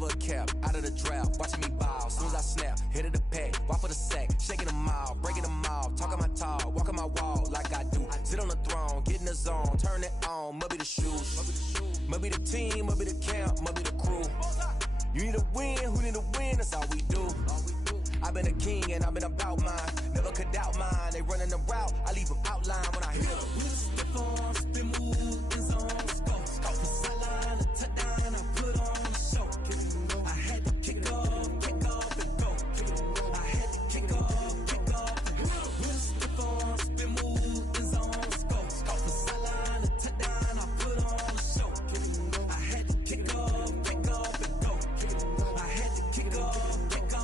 never a cap, out of the drought, watching me ball. Soon as I snap, hit of the pack, walk for the sack, shaking them all, breaking them all, talking my talk, walking my wall like I do. Sit on the throne, get in the zone, turn it on, must be the shoes, must be the team, must be the camp, must be the crew. You need a win, who need a win, that's all we do. I've been a king and I've been about mine, never could doubt mine. They running the route, I leave them outline when I hit them. Step on, spin move, in zone, scope. The sideline, the touchdown, I put on the show. I had to kick off and go. I had to kick off and go. Step on, spin move, in zone, scope. The sideline, the touchdown, I put on the show. I had to kick off and go. I had to kick off and go.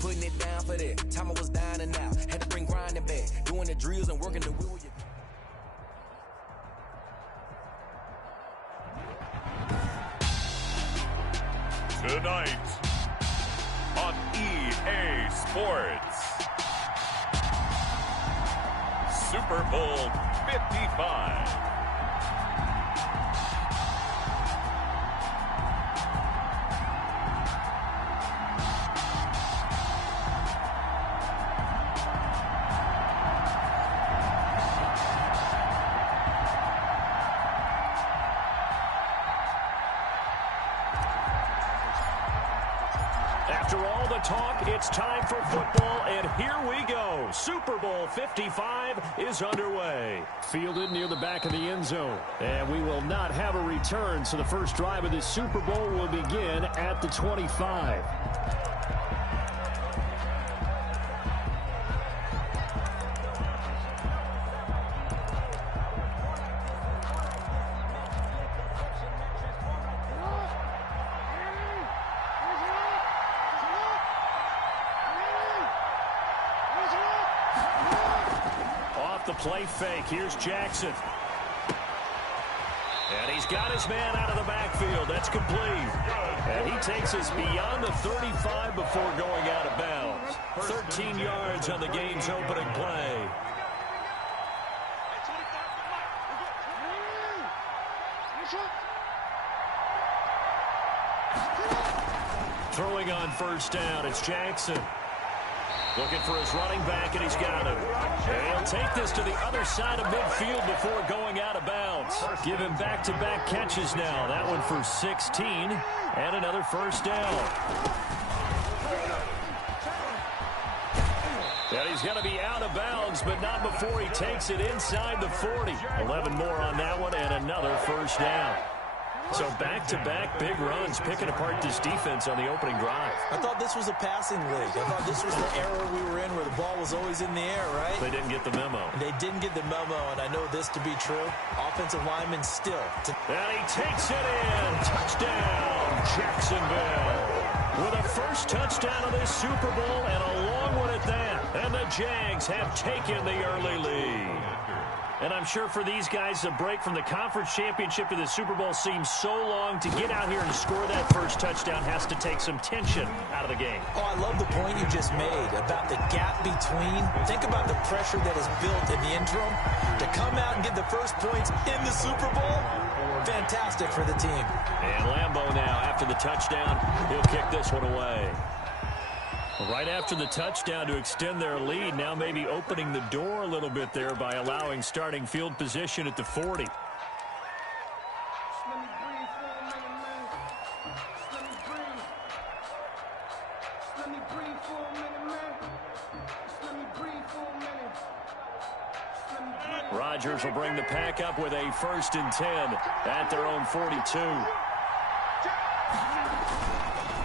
Putting it down for that. Time I was down and out. Had to bring grinding back. Doing the drills and working the wheel. Tonight on EA Sports, Super Bowl 55. After all the talk, it's time for football, and here we go. Super Bowl 55 is underway. Fielded near the back of the end zone. And we will not have a return, so the first drive of this Super Bowl will begin at the 25. The play fake. Here's Jackson. And he's got his man out of the backfield. That's complete. And he takes us beyond the 35 before going out of bounds. 13 yards on the game's opening play. Throwing on first down, it's Jackson. Looking for his running back, and he's got him. And he'll take this to the other side of midfield before going out of bounds. Give him back-to-back catches now. That one for 16, and another first down. And he's going to be out of bounds, but not before he takes it inside the 40. 11 more on that one, and another first down. So back-to-back big runs, picking apart this defense on the opening drive. I thought this was a passing league. I thought this was the era we were in where the ball was always in the air, right? They didn't get the memo. They didn't get the memo, and I know this to be true. Offensive linemen still. And he takes it in. Touchdown, Jacksonville. With a first touchdown of this Super Bowl, and a long one at that. And the Jags have taken the early lead. And I'm sure for these guys, the break from the conference championship to the Super Bowl seems so long. To get out here and score that first touchdown has to take some tension out of the game. Oh, I love the point you just made about the gap between. Think about the pressure that is built in the interim. To come out and get the first points in the Super Bowl, fantastic for the team. And Lambeau now, after the touchdown, he'll kick this one away. Right after the touchdown to extend their lead, now maybe opening the door a little bit there by allowing starting field position at the 40. Rodgers will bring the pack up with a 1st and 10 at their own 42.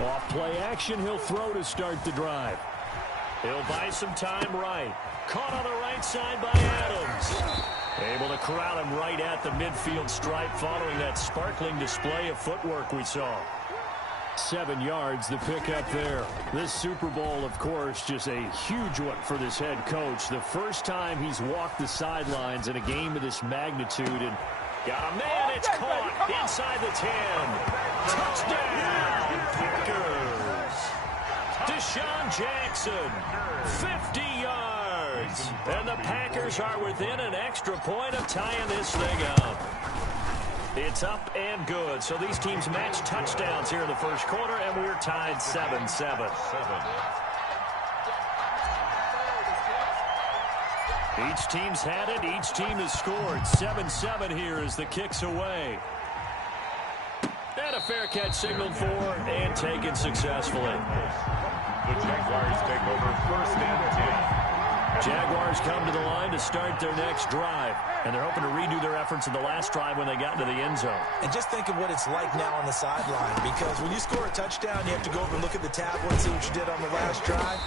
Off play action, he'll throw to start the drive. He'll buy some time right. Caught on the right side by Adams. Able to corral him right at the midfield stripe following that sparkling display of footwork we saw. 7 yards, the pickup there. This Super Bowl, of course, just a huge one for this head coach. The first time he's walked the sidelines in a game of this magnitude, and got a man, it's caught inside the 10. Touchdown, Packers. Deshaun Jackson, 50 yards. And the Packers are within an extra point of tying this thing up. It's up and good. So these teams match touchdowns here in the first quarter, and we're tied 7-7. Each team's had it. Each team has scored. 7-7 here as the kick's away. And a fair catch signaled for and taken successfully. The Jaguars take over first and 10. Jaguars come to the line to start their next drive, and they're hoping to redo their efforts in the last drive when they got into the end zone. And just think of what it's like now on the sideline, because when you score a touchdown, you have to go over and look at the tablet and see what you did on the last drive.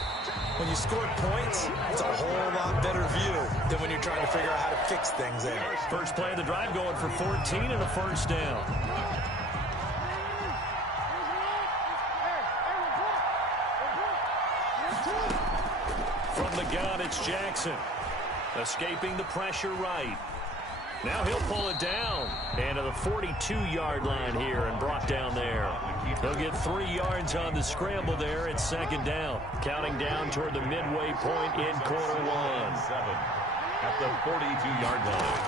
When you scored points, it's a whole lot better view than when you're trying to figure out how to fix things there. First play of the drive going for 14 and a first down. From the gun, it's Jackson. Escaping the pressure right. Now he'll pull it down. And to the 42-yard line here and brought down there. He'll get 3 yards on the scramble there. It's second down. Counting down toward the midway point in quarter one. At the 42-yard line.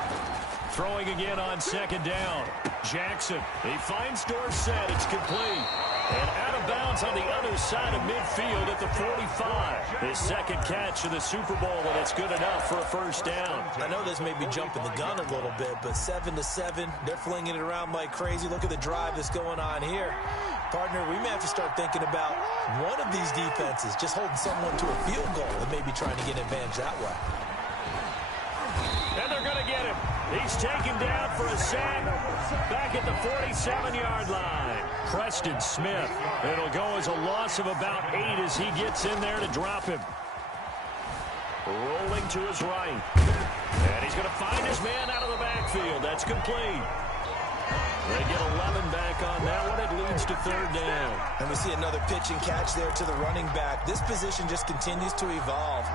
Throwing again on second down. Jackson. He finds Dorsett. It's complete. And out of bounds on the other side of midfield at the 45. His second catch of the Super Bowl, and it's good enough for a first down. I know this may be jumping the gun a little bit, but 7-7, they're flinging it around like crazy. Look at the drive that's going on here. Partner, we may have to start thinking about one of these defenses just holding someone to a field goal and maybe trying to get an advantage that way. And they're going to get him. He's taken down for a sack back at the 47-yard line. Preston Smith. It'll go as a loss of about 8 as he gets in there to drop him. Rolling to his right. And he's going to find his man out of the backfield. That's complete. They get 11 back on that one. It leads to third down. And we see another pitch and catch there to the running back. This position just continues to evolve.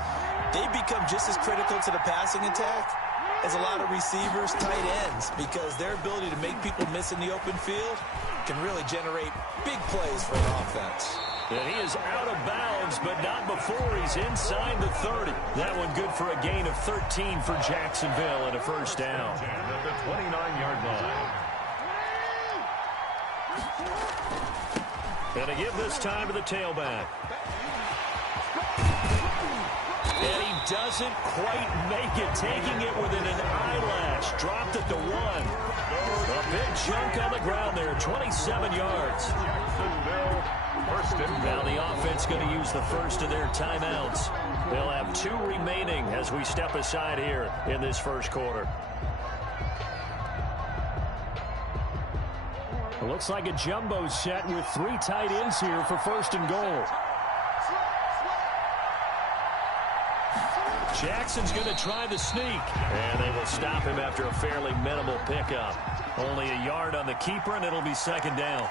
They become just as critical to the passing attack as a lot of receivers, tight ends, because their ability to make people miss in the open field can really generate big plays for an offense. And he is out of bounds, but not before he's inside the 30. That one good for a gain of 13 for Jacksonville and a first down. At the 29-yard line. And to give this time to the tailback. And he doesn't quite make it, taking it within an eyelash. Dropped at the 1. A big chunk on the ground there, 27 yards. Now the offense going to use the first of their timeouts. They'll have 2 remaining as we step aside here in this first quarter. It looks like a jumbo set with 3 tight ends here for first and goal. Jackson's going to try the sneak. And they will stop him after a fairly minimal pickup. Only a yard on the keeper, and it'll be second down.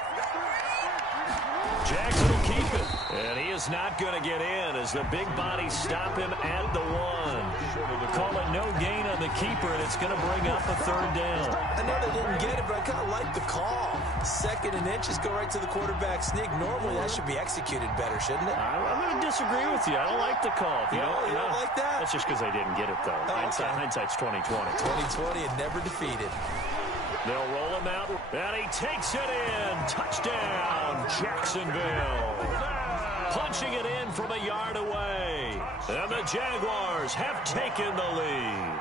Jackson will keep it. And he is not going to get in as the big bodies stop him at the 1. Call it no gain on the keeper, and it's going to bring up a third down. I know they didn't get it, but I kind of like the call. Second and inches, go right to the quarterback sneak. Normally, that should be executed better, shouldn't it? I'm going to disagree with you. I don't like the call. You don't like that? That's just because they didn't get it, though. Hindsight's 20/20. 20/20 and never defeated. They'll roll him out, and he takes it in. Touchdown, Jacksonville. Punching it in from a yard away. And the Jaguars have taken the lead.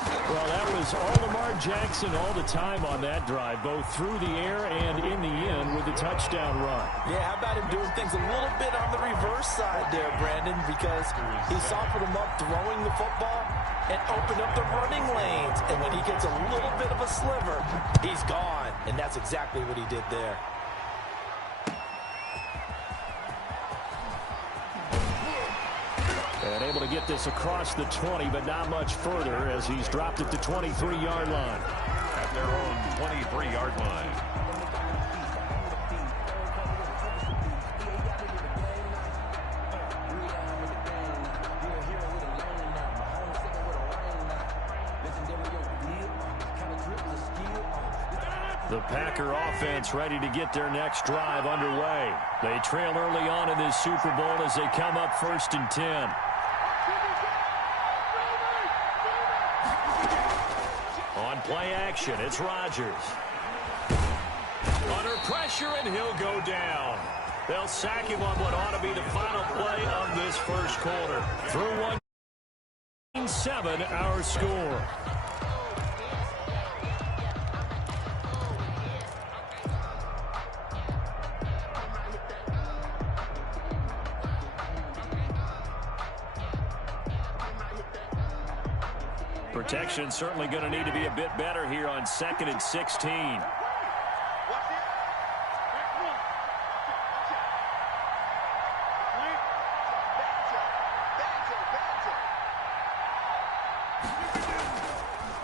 Well, that was all Lamar Jackson all the time on that drive, both through the air and in the end with the touchdown run. Yeah, how about him doing things a little bit on the reverse side there, Brandon, because he softened him up throwing the football and opened up the running lanes. And when he gets a little bit of a sliver, he's gone. And that's exactly what he did there. And able to get this across the 20, but not much further as he's dropped at the 23-yard line. At their own 23-yard line. The Packer offense ready to get their next drive underway. They trail early on in this Super Bowl as they come up first and 10. On play action, it's Rodgers. Under pressure, and he'll go down. They'll sack him on what ought to be the final play of this first quarter. Through 1-7, our score. Protection certainly going to need to be a bit better here on 2nd and 16.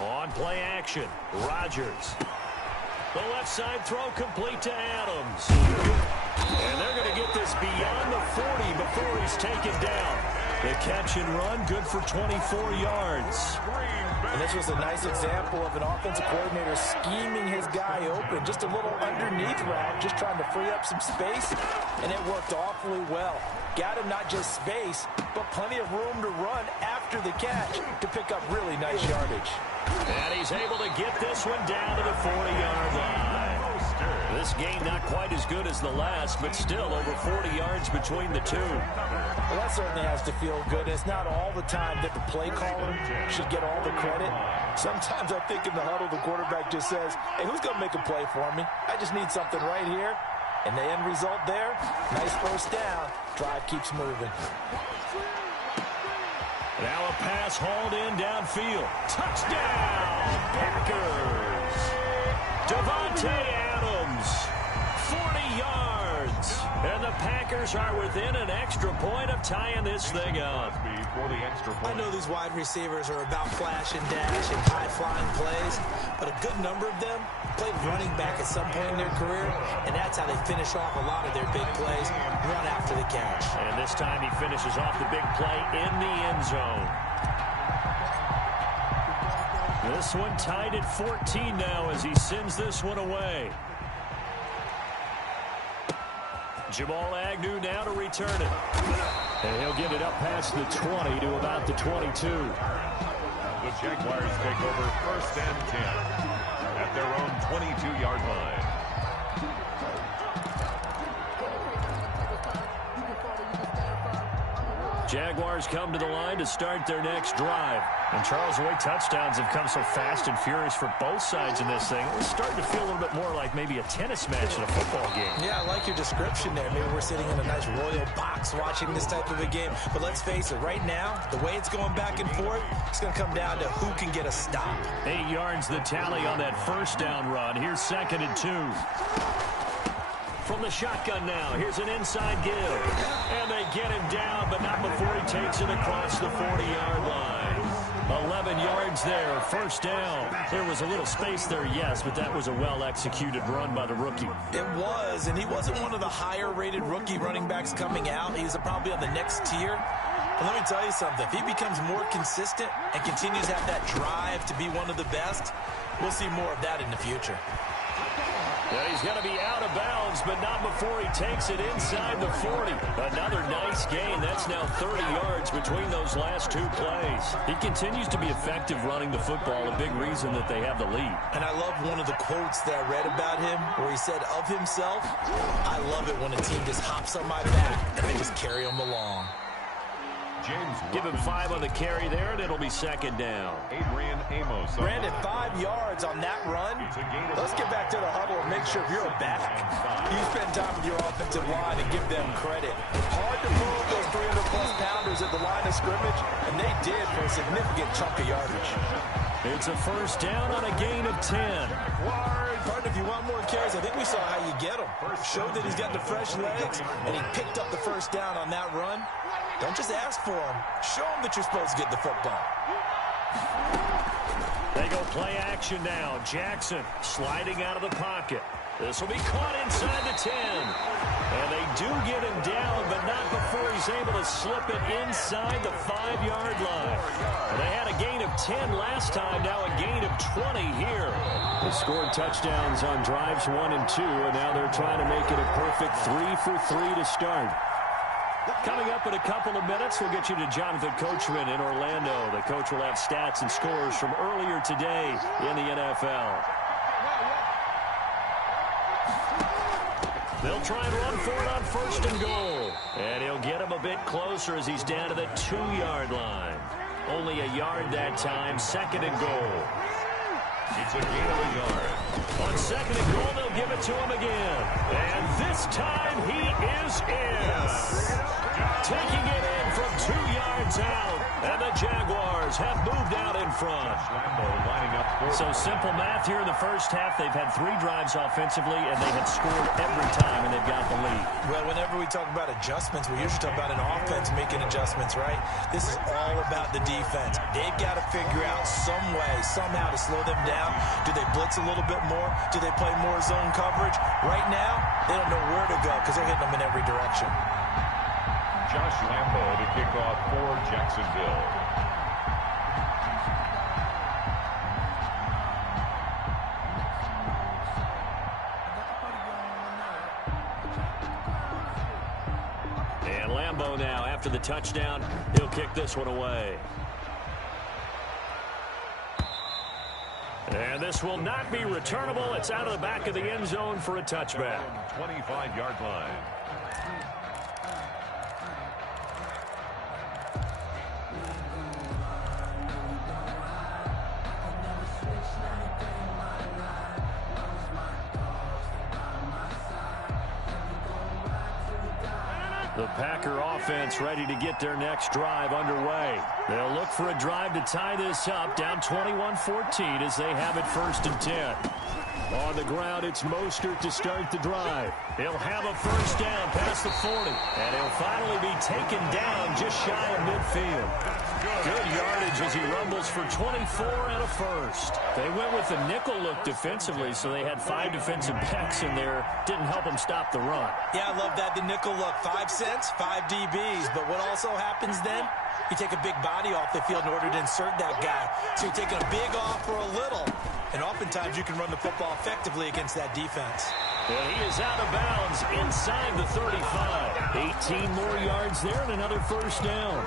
On play action, Rodgers. The left side throw complete to Adams. And they're going to get this beyond the 40 before he's taken down. The catch and run, good for 24 yards. And this was a nice example of an offensive coordinator scheming his guy open. Just a little underneath route, just trying to free up some space, and it worked awfully well. Got him not just space, but plenty of room to run after the catch to pick up really nice yardage. And he's able to get this one down to the 40-yard line. This game not quite as good as the last, but still over 40 yards between the two. Well, that certainly has to feel good. It's not all the time that the play caller should get all the credit. Sometimes I think in the huddle, the quarterback just says, hey, who's going to make a play for me? I just need something right here. And the end result there, nice first down. Drive keeps moving. Now a pass hauled in downfield. Touchdown, Packers. Davante Adams, 40 yards. And the Packers are within an extra point of tying this thing up. I know these wide receivers are about flash and dash and high-flying plays, but a good number of them played running back at some point in their career, and that's how they finish off a lot of their big plays, run after the catch. And this time he finishes off the big play in the end zone. This one tied at 14 now as he sends this one away. Jamal Agnew now to return it. And he'll get it up past the 20 to about the 22. The Jaguars take over 1st and 10 at their own 22-yard line. Jaguars come to the line to start their next drive. And Charles, the way touchdowns have come so fast and furious for both sides in this thing, it's starting to feel a little bit more like maybe a tennis match in a football game. Yeah, I like your description there. Maybe we're sitting in a nice royal box watching this type of a game. But let's face it, right now, the way it's going back and forth, it's going to come down to who can get a stop. 8 yards the tally on that first down run. Here's 2nd and 2. From the shotgun now, here's an inside give. And they get him down, but not before he takes it across the 40-yard line. 11 yards there, first down. There was a little space there, yes, but that was a well-executed run by the rookie. It was, and he wasn't one of the higher-rated rookie running backs coming out. He's probably on the next tier. But let me tell you something. If he becomes more consistent and continues to have that drive to be one of the best, we'll see more of that in the future. Yeah, he's going to be out of bounds, but not before he takes it inside the 40. Another nice gain. That's now 30 yards between those last two plays. He continues to be effective running the football, a big reason that they have the lead. And I love one of the quotes that I read about him where he said of himself, I love it when a team just hops on my back and they just carry him along. Give him 5 on the carry there, and it'll be 2nd down. Brandon, 5 yards on that run. Let's get back to the huddle and make sure if you're a back, you spend time with your offensive line and give them credit. Hard to move those 300-plus pounders at the line of scrimmage, and they did for a significant chunk of yardage. It's a first down on a gain of 10. Partner, if you want more carries, I think we saw how you get them. Showed that he's got the fresh legs, and he picked up the first down on that run. Don't just ask for him. Show him that you're supposed to get the football. They go play action now. Jackson sliding out of the pocket. This will be caught inside the 10. And they do get him down, but not before he's able to slip it inside the 5-yard line. And they had a gain of 10 last time, now a gain of 20 here. They scored touchdowns on drives 1 and 2, and now they're trying to make it a perfect 3 for 3 to start. Coming up in a couple of minutes, we'll get you to Jonathan Coachman in Orlando. The coach will have stats and scores from earlier today in the NFL. They'll try and run for it on 1st and goal. And he'll get him a bit closer as he's down to the 2-yard line. Only a yard that time, 2nd and goal. It's a gain of a yard. On 2nd and goal, they'll give it to him again. And this time he is in. Taking it in from 2 yards out. And the Jaguars have moved out in front. So simple math here in the first half. They've had 3 drives offensively, and they have scored every time, and they've got the lead. Well, whenever we talk about adjustments, we usually talk about an offense making adjustments, right? This is all about the defense. They've got to figure out some way, somehow to slow them down. Do they blitz a little bit more? Do they play more zone coverage? Right now, they don't know where to go because they're hitting them in every direction. Josh Lambo to kick off for Jacksonville. And Lambo now, after the touchdown, he'll kick this one away. And this will not be returnable. It's out of the back of the end zone for a touchback. 25-yard line. The Packer offense ready to get their next drive underway. They'll look for a drive to tie this up, down 21-14 as they have it 1st and 10. On the ground, it's Mostert to start the drive. He'll have a 1st down past the 40, and he'll finally be taken down just shy of midfield. Good yardage as he rumbles for 24 and a 1st. They went with the nickel look defensively, so they had 5 defensive backs in there. Didn't help them stop the run. Yeah, I love that, the nickel look. 5 cents, 5 DBs. But what also happens then? You take a big body off the field in order to insert that guy. So you're taking a big off for a little. And oftentimes you can run the football effectively against that defense. Well, he is out of bounds inside the 35. 18 more yards there and another 1st down.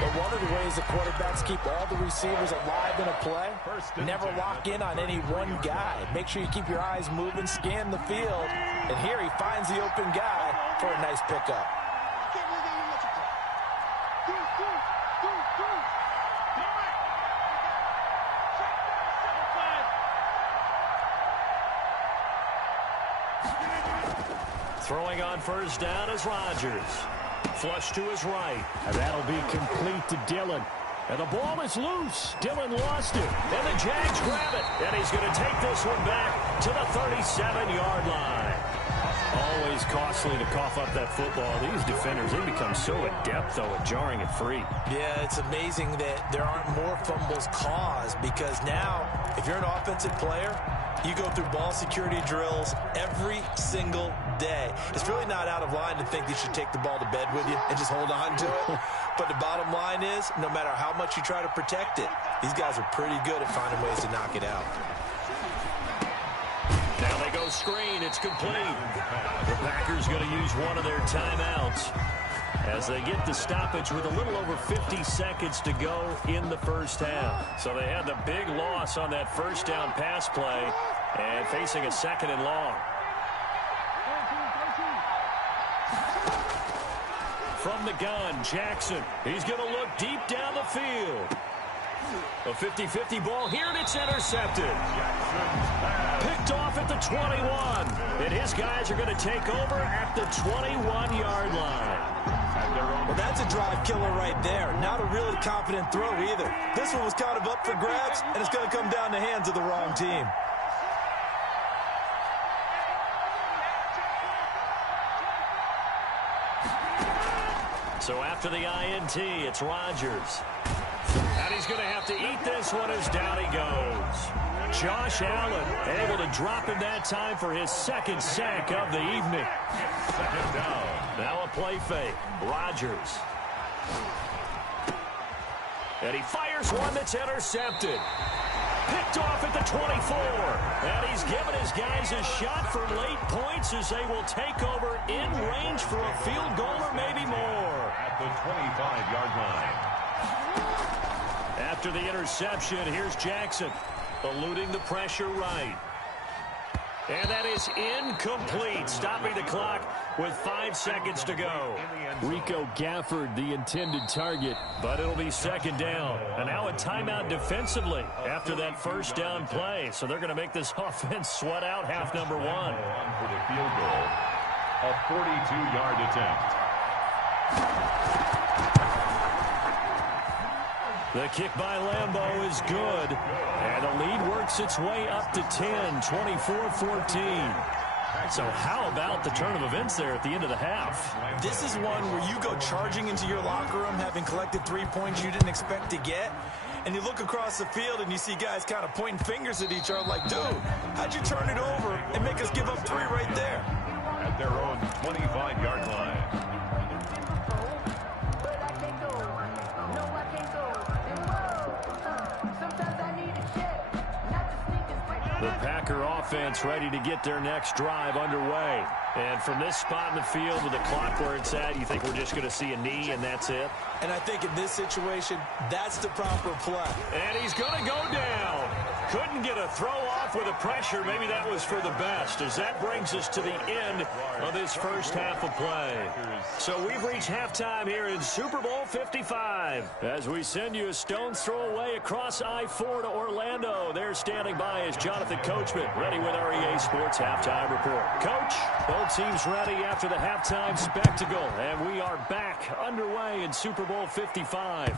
But one of the ways the quarterbacks keep all the receivers alive in a play, never lock in on any one guy. Make sure you keep your eyes moving, scan the field. And here he finds the open guy for a nice pickup. Throwing on 1st down is Rodgers. Flush to his right. And that'll be complete to Dillon. And the ball is loose. Dillon lost it. And the Jags grab it. And he's going to take this one back to the 37-yard line. Always costly to cough up that football. These defenders, they become so adept, though, at jarring it free. Yeah, it's amazing that there aren't more fumbles caused because now, if you're an offensive player, you go through ball security drills every single day. It's really not out of line to think you should take the ball to bed with you and just hold on to it. But the bottom line is, no matter how much you try to protect it, these guys are pretty good at finding ways to knock it out. Now they go screen. It's complete. The Packers going to use one of their timeouts as they get the stoppage with a little over 50 seconds to go in the 1st half. So they had the big loss on that 1st down pass play and facing a 2nd and long. From the gun, Jackson. He's going to look deep down the field. A 50-50 ball here, and it's intercepted. Picked off at the 21. And his guys are going to take over at the 21-yard line. Well, that's a drive killer right there. Not a really confident throw either. This one was kind of up for grabs, and it's going to come down the hands of the wrong team. So after the INT, it's Rodgers. And he's going to have to eat this one as down he goes. Josh Allen able to drop him that time for his 2nd sack of the evening. 2nd down. Now a play fake. Rodgers. And he fires one that's intercepted. Picked off at the 24. And he's given his guys a shot for late points as they will take over in range for a field goal or maybe more. At the 25-yard line. After the interception, here's Jackson, eluding the pressure right. And that is incomplete, stopping the clock with 5 seconds to go. Rico Gafford, the intended target. But it'll be second down. And now a timeout defensively after that first down play. So they're going to make this offense sweat out half number one. For the field goal, a 42-yard attempt. The kick by Lambeau is good. And the lead works its way up to 10, 24-14. So how about the turn of events there at the end of the half? This is one where you go charging into your locker room having collected 3 points you didn't expect to get. And you look across the field and you see guys kind of pointing fingers at each other like, dude, how'd you turn it over and make us give up 3 right there? At their own 25-yard line. The Packer offense ready to get their next drive underway. And from this spot in the field with the clock where it's at, you think we're just going to see a knee and that's it? And I think in this situation, that's the proper play. And he's going to go down. Couldn't get a throw off with the pressure. Maybe that was for the best, as that brings us to the end of this first half of play. So we've reached halftime here in Super Bowl 55. As we send you a stone's throw away across I-4 to Orlando. There standing by is Jonathan Coachman, ready with our EA Sports Halftime Report. Coach, both teams ready after the halftime spectacle, and we are back underway in Super Bowl 55.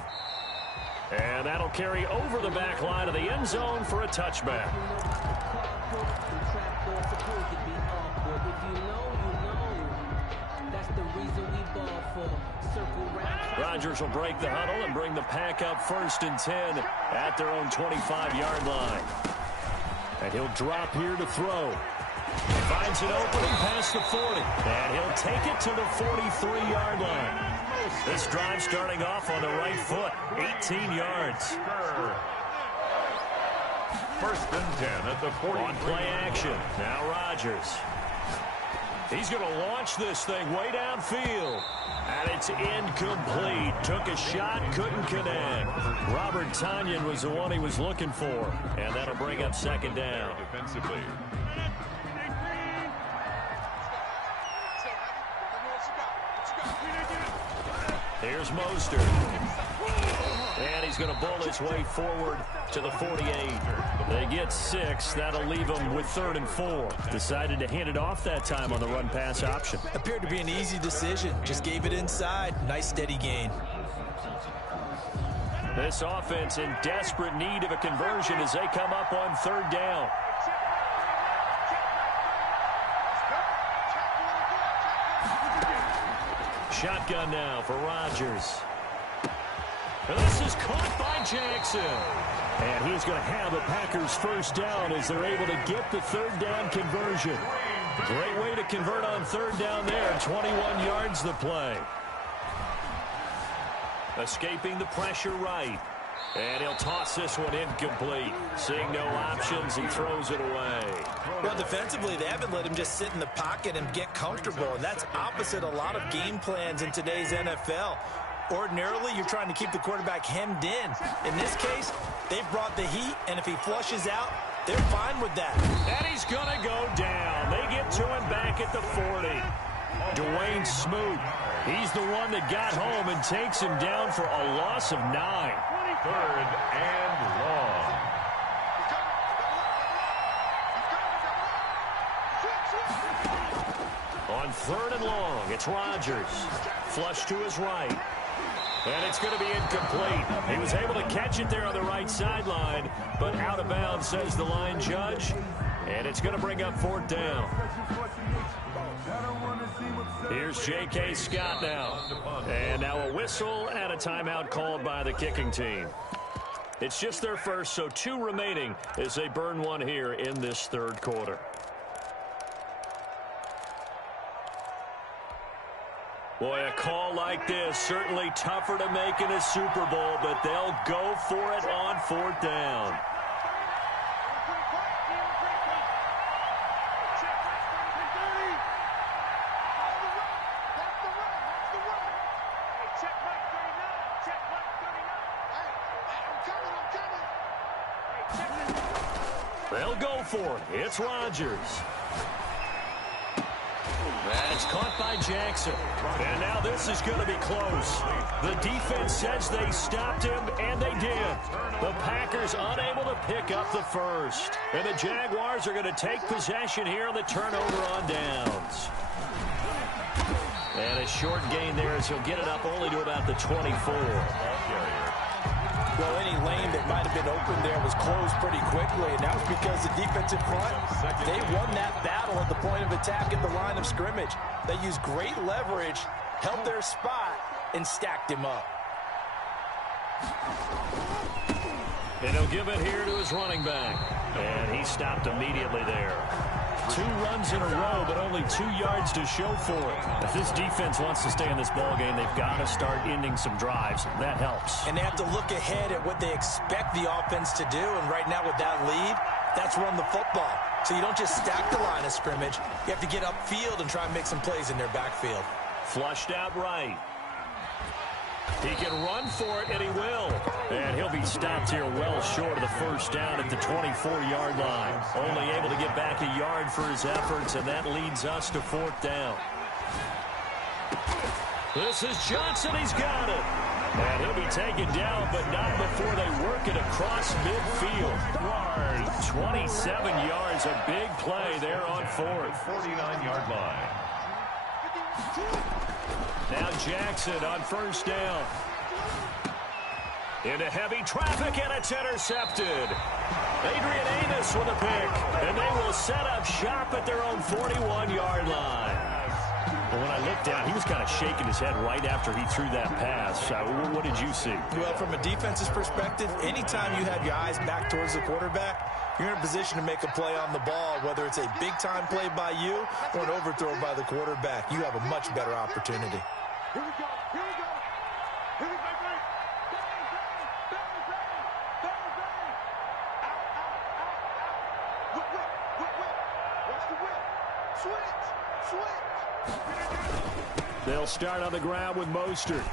And that'll carry over the back line of the end zone for a touchback. Rodgers will break the huddle and bring the Pack up 1st and 10 at their own 25-yard line. And he'll drop here to throw. Finds an opening past the 40. And he'll take it to the 43-yard line. This drive starting off on the right foot, 18 yards. 1st and 10 at the 40. On play action, now Rodgers. He's going to launch this thing way downfield. And it's incomplete. Took a shot, couldn't connect. Robert Tonyan was the one he was looking for. And that'll bring up 2nd down. Defensively. Here's Mostert. And he's going to bowl his way forward to the 48. They get 6. That'll leave them with 3rd and 4. Decided to hand it off that time on the run-pass option. Appeared to be an easy decision. Just gave it inside. Nice steady gain. This offense in desperate need of a conversion as they come up on 3rd down. Shotgun now for Rodgers. And this is caught by Jackson. And he's going to have the Packers 1st down as they're able to get the 3rd down conversion. Great way to convert on 3rd down there. 21 yards the play. Escaping the pressure right. And he'll toss this one incomplete. Seeing no options, he throws it away. Well, defensively, they haven't let him just sit in the pocket and get comfortable. And that's opposite a lot of game plans in today's NFL. Ordinarily, you're trying to keep the quarterback hemmed in. In this case, they've brought the heat, and if he flushes out, they're fine with that. And he's going to go down. They get to him back at the 40. Dwayne Smoot, he's the one that got home and takes him down for a loss of 9. 3rd and long. On 3rd and long, it's Rodgers. Flush to his right. And it's going to be incomplete. He was able to catch it there on the right sideline, but out of bounds, says the line judge. And it's going to bring up 4th down. Here's J.K. Scott now. And now a whistle and a timeout called by the kicking team. It's just their first, so 2 remaining as they burn one here in this 3rd quarter. Boy, a call like this, certainly tougher to make in a Super Bowl, but they'll go for it on 4th down. They'll go for it. It's Rodgers. That's caught by Jackson. And now this is going to be close. The defense says they stopped him, and they did. The Packers unable to pick up the first. And the Jaguars are going to take possession here on the turnover on downs. And a short gain there as he'll get it up only to about the 24. Well, any lane that might have been open there was closed pretty quickly, and that was because the defensive front, they won that battle at the point of attack at the line of scrimmage. They used great leverage, held their spot, and stacked him up. And he'll give it here to his running back. And he stopped immediately there. 2 runs in a row, but only 2 yards to show for it. If this defense wants to stay in this ballgame, they've got to start ending some drives. That helps. And they have to look ahead at what they expect the offense to do. And right now with that lead, that's run the football. So you don't just stack the line of scrimmage. You have to get upfield and try and make some plays in their backfield. Flushed out right. He can run for it, and he will. And he'll be stopped here well short of the first down at the 24-yard line. Only able to get back a yard for his efforts, and that leads us to 4th down. This is Johnson. He's got it. And he'll be taken down, but not before they work it across midfield. 27 yards, a big play there on 4th. 49-yard line. Now Jackson on first down. Into heavy traffic, and it's intercepted. Adrian Amos with a pick, and they will set up shop at their own 41-yard line. Well, when I looked down, he was kind of shaking his head right after he threw that pass. What did you see? Well, from a defense's perspective, anytime you have your eyes back towards the quarterback, you're in a position to make a play on the ball, whether it's a big-time play by you or an overthrow by the quarterback. You have a much better opportunity. Here we go. Here we go. Here we go. They'll start on the ground with Mostert.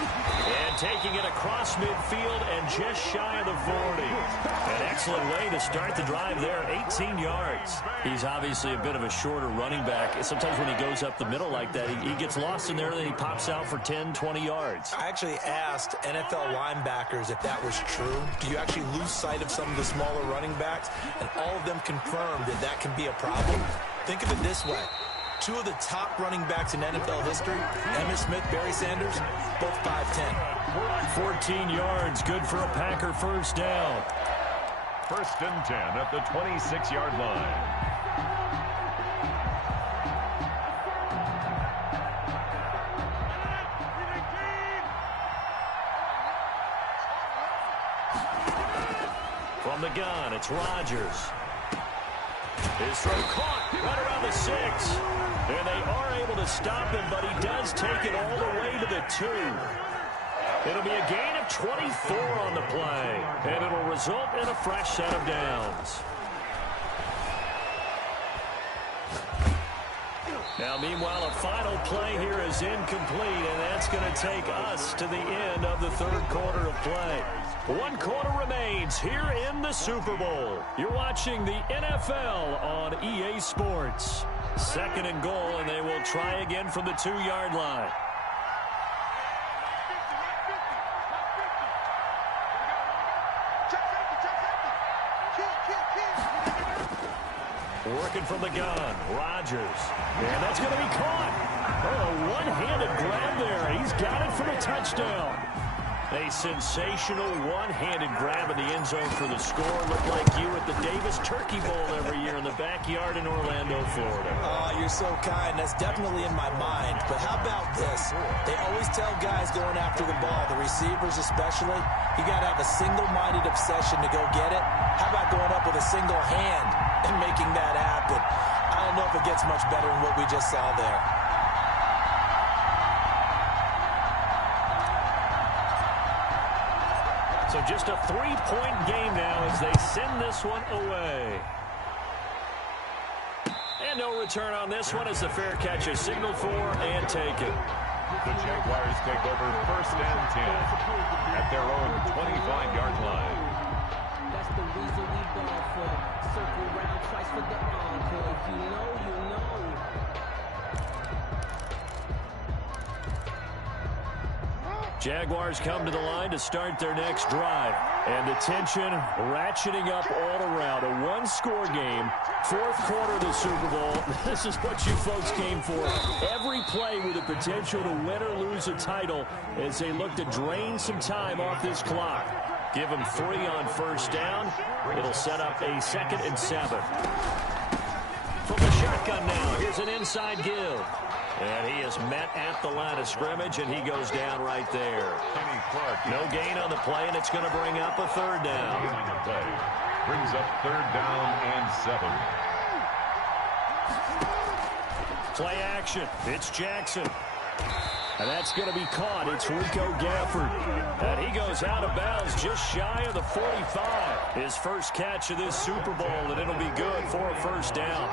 And taking it across midfield and just shy of the 40. An excellent way to start the drive there, 18 yards. He's obviously a bit of a shorter running back. Sometimes when he goes up the middle like that, he gets lost in there, and then he pops out for 10, 20 yards. I actually asked NFL linebackers if that was true. Do you actually lose sight of some of the smaller running backs? And all of them confirmed that that can be a problem. Think of it this way. 2 of the top running backs in NFL history, Emmitt Smith, Barry Sanders, both 5'10". 14 yards, good for a Packer first down. 1st and 10 at the 26-yard line. From the gun, it's Rodgers. His throw caught right around the 6. And they are able to stop him, but he does take it all the way to the 2. It'll be a gain of 24 on the play, and it'll result in a fresh set of downs. Now, meanwhile, a final play here is incomplete, and that's going to take us to the end of the 3rd quarter of play. 1 quarter remains here in the Super Bowl. You're watching the NFL on EA Sports. 2nd and goal, and they will try again from the 2-yard line. Working from the gun, Rodgers. And that's going to be caught. Oh, one-handed grab there. He's got it for a touchdown. A sensational one-handed grab in the end zone for the score. Looked like you at the Davis Turkey Bowl every year in the backyard in Orlando, Florida. Oh, you're so kind. That's definitely in my mind. But how about this? They always tell guys going after the ball, the receivers especially, you got to have a single-minded obsession to go get it. How about going up with a single hand and making that happen? I don't know if it gets much better than what we just saw there. So just a 3-point game now as they send this one away. And no return on this one as the fair catch is signaled for and taken. The Jaguars take over 1st and 10 at their own 25-yard line. reason we ball for. Circle round twice for the encore. If you know, you know. Jaguars come to the line to start their next drive. And the tension ratcheting up all around. A one-score game, fourth quarter of the Super Bowl. This is what you folks came for. Every play with the potential to win or lose a title as they look to drain some time off this clock. Give them 3 on first down. It'll set up a 2nd and 7. From the shotgun now, here's an inside give. And he is met at the line of scrimmage, and he goes down right there. No gain on the play, and it's going to bring up a 3rd down. Brings up 3rd down and 7. Play action. It's Jackson. And that's going to be caught. It's Rico Gafford. And he goes out of bounds just shy of the 45. His first catch of this Super Bowl, and it'll be good for a 1st down.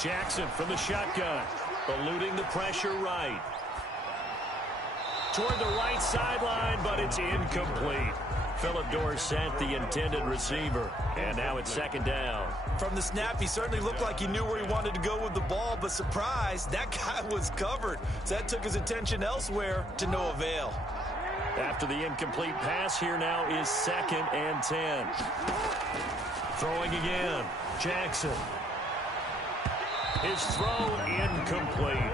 Jackson from the shotgun, eluding the pressure right. Toward the right sideline, but it's incomplete. Philip Dorsett, the intended receiver. And now it's 2nd down. From the snap, he certainly looked like he knew where he wanted to go with the ball, but surprise, that guy was covered. So that took his attention elsewhere to no avail. After the incomplete pass, here now is 2nd and 10. Throwing again, Jackson. His throw incomplete.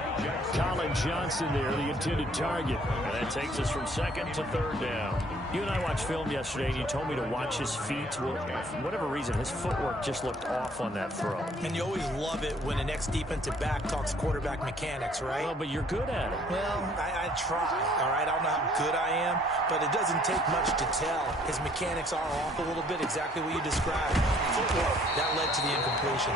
Colin Johnson there, the intended target. And that takes us from 2nd to 3rd down. You and I watched film yesterday, and you told me to watch his feet. Well, for whatever reason, his footwork just looked off on that throw. And you always love it when an ex-defensive back talks quarterback mechanics, right? Well, but you're good at it. Well, I try, all right? I don't know how good I am, but it doesn't take much to tell. His mechanics are off a little bit, exactly what you described. Footwork, that led to the incompletion.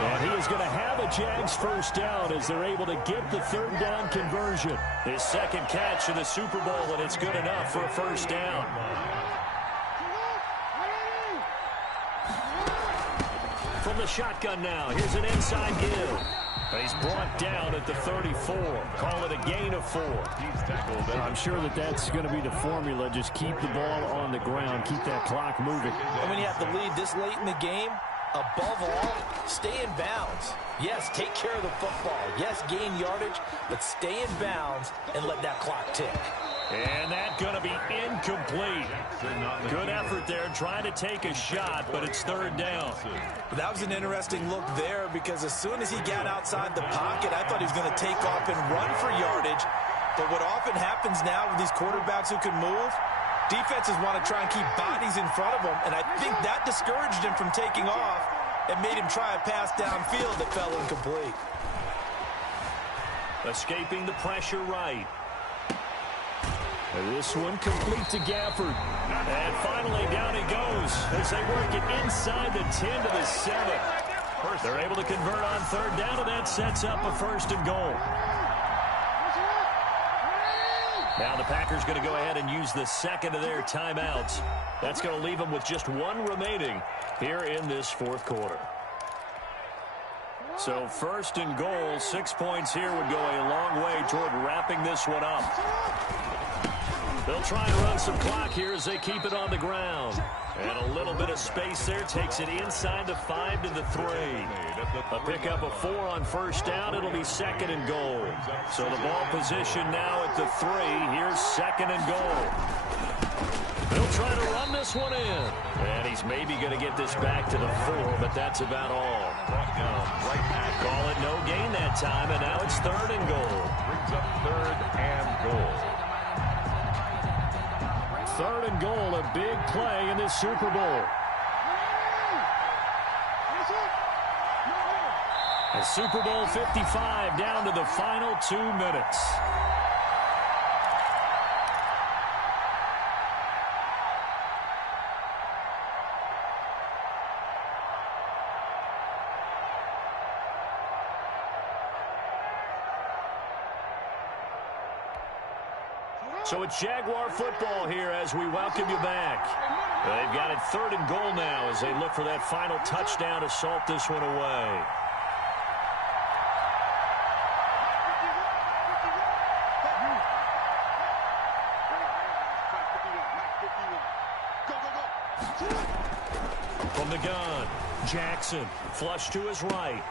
And he is going to have a Jags 1st down as they're able to get the 3rd down conversion. His 2nd catch in the Super Bowl, and it's good enough for a 1st down. From the shotgun now, here's an inside give. But he's brought down at the 34. Call it a gain of 4. I'm sure that's going to be the formula. Just keep the ball on the ground. Keep that clock moving. And when you have to lead this late in the game, above all, stay in bounds. Yes, take care of the football. Yes, gain yardage, but stay in bounds and let that clock tick. And that's going to be incomplete. Good effort there trying to take a shot, but it's 3rd down. That was an interesting look there because as soon as he got outside the pocket, I thought he was going to take off and run for yardage. But what often happens now with these quarterbacks who can move, defenses want to try and keep bodies in front of them, and I think that discouraged him from taking off and made him try a pass downfield that fell incomplete. Escaping the pressure right. And this one complete to Gafford. And finally down he goes as they work it inside the 10 to the 7. They're able to convert on 3rd down, and that sets up a 1st and goal. Now the Packers going to go ahead and use the 2nd of their timeouts. That's going to leave them with just 1 remaining here in this 4th quarter. So 1st and goal, 6 points here would go a long way toward wrapping this one up. They'll try and run some clock here as they keep it on the ground. And a little bit of space there takes it inside the 5 to the 3. A pickup of 4 on 1st down. It'll be 2nd and goal. So the ball position now at the 3. Here's 2nd and goal. They'll try to run this one in. And he's maybe going to get this back to the 4, but that's about all. Call it no gain that time, and now it's 3rd and goal. Brings up 3rd and goal. 3rd and goal, a big play in this Super Bowl. And Super Bowl 55 down to the final 2 minutes. So it's Jaguar football here as we welcome you back. They've got it 3rd and goal now as they look for that final touchdown to salt this one away. the gun. Jackson, flush to his right.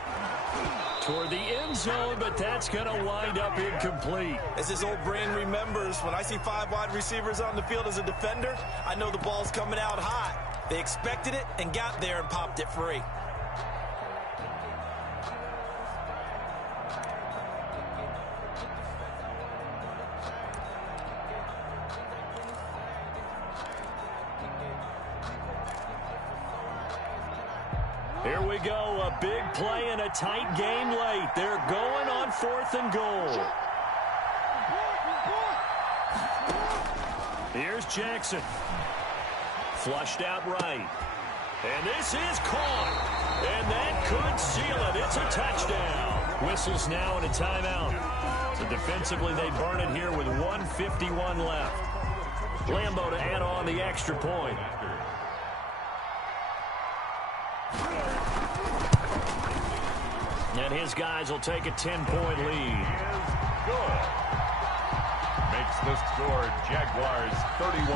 Toward the end zone, but that's going to wind up incomplete. As his old brain remembers, when I see 5 wide receivers on the field as a defender, I know the ball's coming out hot. They expected it and got there and popped it free. Here we go, a big play in a tight game late. They're going on 4th and goal. Here's Jackson. Flushed out right. And this is caught. And that could seal it. It's a touchdown. Whistles now and a timeout. So defensively, they burn it here with 1:51 left. Lambo to add on the extra point. And his guys will take a 10-point lead. Good. Makes the score Jaguars 31,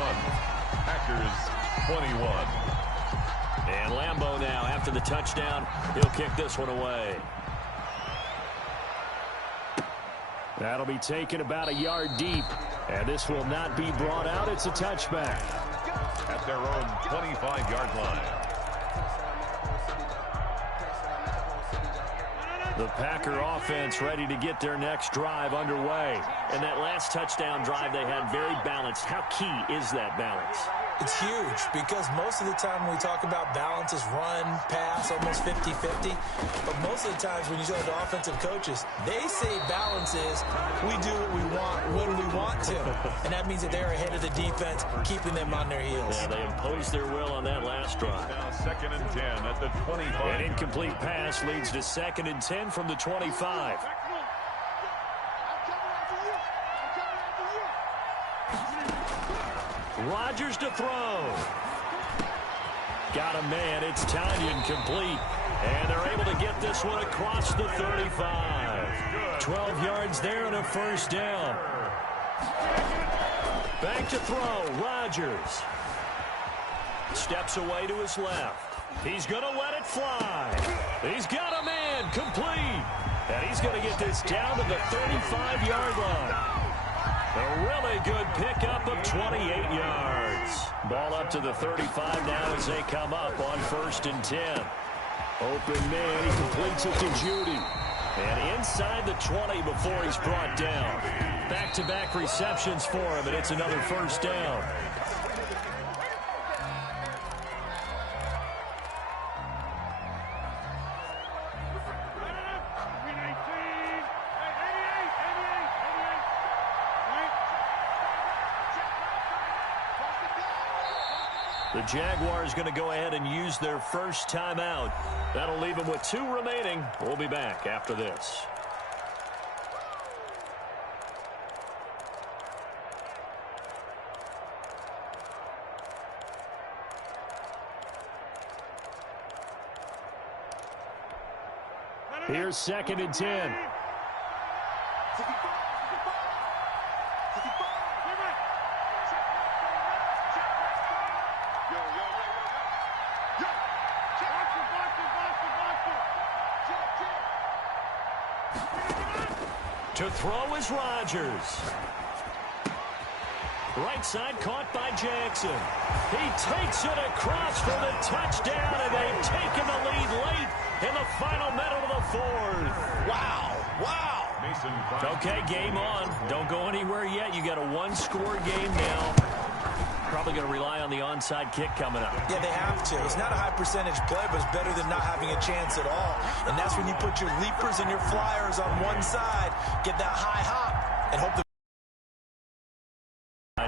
Packers 21. And Lambo now, after the touchdown, he'll kick this one away. That'll be taken about a yard deep. And this will not be brought out. It's a touchback. At their own 25-yard line. The Packer offense ready to get their next drive underway. And that last touchdown drive they had very balanced. How key is that balance? It's huge because most of the time when we talk about balance is run, pass, almost 50-50. But most of the times when you talk to offensive coaches, they say balance is we do what we want when we want to. And that means that they're ahead of the defense, keeping them on their heels. Yeah, they imposed their will on that last drive. Now 2nd and 10 at the 25. An incomplete pass leads to 2nd and 10 from the 25. Rodgers to throw. Got a man. It's Tanyan complete. And they're able to get this one across the 35. 12 yards there and a first down. Back to throw. Rodgers. Steps away to his left. He's going to let it fly. He's got a man complete. And he's going to get this down to the 35-yard line. A really good pickup of 28 yards. Ball up to the 35 now as they come up on 1st and 10. Open man, he completes it to Judy. And inside the 20 before he's brought down. Back-to-back receptions for him, and it's another first down. The Jaguars going to go ahead and use their first timeout. That'll leave them with 2 remaining. We'll be back after this. Here's 2nd and 10. To throw is Rodgers. Right side caught by Jackson. He takes it across for the touchdown, and they've taken the lead late in the final minute of the 4th. Wow. Wow. Okay, game on. Don't go anywhere yet. You got a 1-score game now. Probably going to rely on the onside kick coming up. Yeah, they have to. It's not a high percentage play, but it's better than not having a chance at all. And that's when you put your leapers and your flyers on one side, get that high hop, and hope to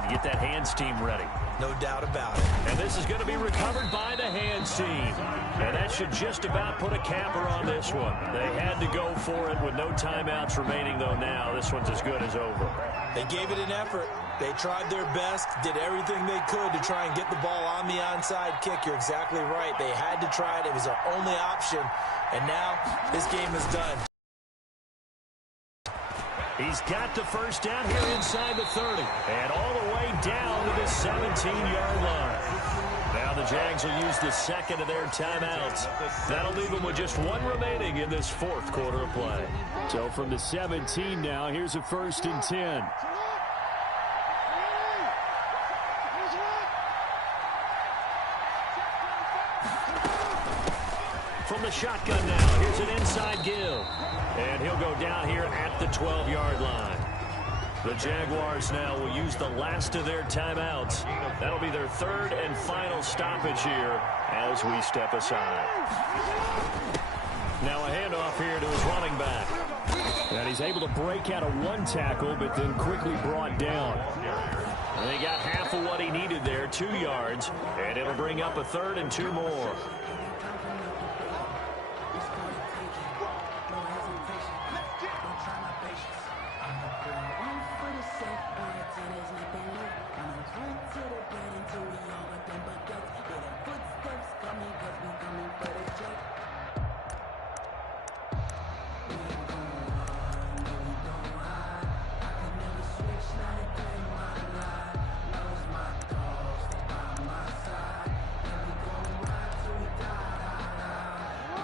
get that hands team ready. No doubt about it. And this is going to be recovered by the hands team. And that should just about put a capper on this one. They had to go for it with no timeouts remaining, though now this one's as good as over. They gave it an effort. They tried their best, did everything they could to try and get the ball on the onside kick. You're exactly right. They had to try it. It was their only option. And now this game is done. He's got the first down here inside the 30. And all the way down to the 17-yard line. Now And the Jags will use the second of their timeouts. That'll leave them with just one remaining in this fourth quarter of play. So from the 17 now, here's a 1st and 10. From the shotgun now, here's an inside give. And he'll go down here at the 12-yard line. The Jaguars now will use the last of their timeouts. That'll be their third and final stoppage here as we step aside. Now a handoff here to his running back. And he's able to break out of one tackle, but then quickly brought down. And he got half of what he needed there, 2 yards. And it'll bring up a 3rd and 2 more.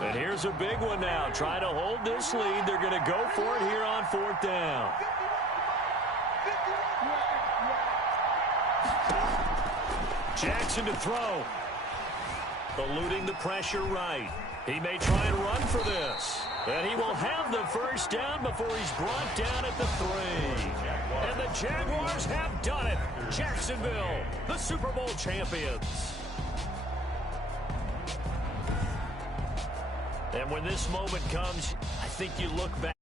And here's a big one now. Trying to hold this lead. They're going to go for it here on 4th down. Jackson to throw. Eluding the pressure right. He may try and run for this. And he will have the 1st down before he's brought down at the 3. And the Jaguars have done it. Jacksonville, the Super Bowl champions. And when this moment comes, I think you look back.